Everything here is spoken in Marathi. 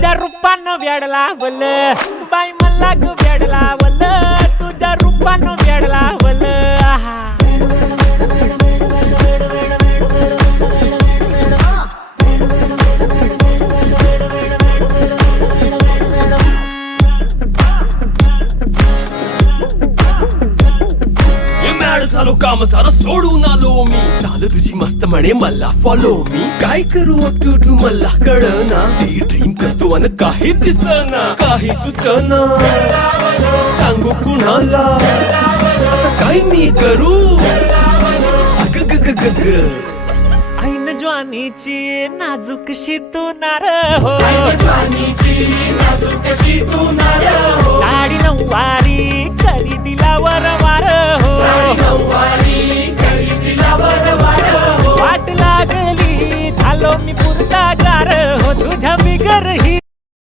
तुझ्या रूपानं वेड लावल बाई मला ग वेड लावल तुझ्या रूपानं वेड लावल आहा झालो काम सारं सोडून आलो मी चाल तुझी मस्त म्हणे मला फॉलो मी काय करू टू मला कळना ती ड्रीम करतो अन काही दिसना काही सुचना सांगू कुणाला आता काय मी करू अग ग ग ग ग ऐन ज्वानीची नाजूकशी तू नार हो साडी नऊवारी करी दिला वरवार हो वाट लागली झालो मी पुरता गार हो तुझ्या बिगर ही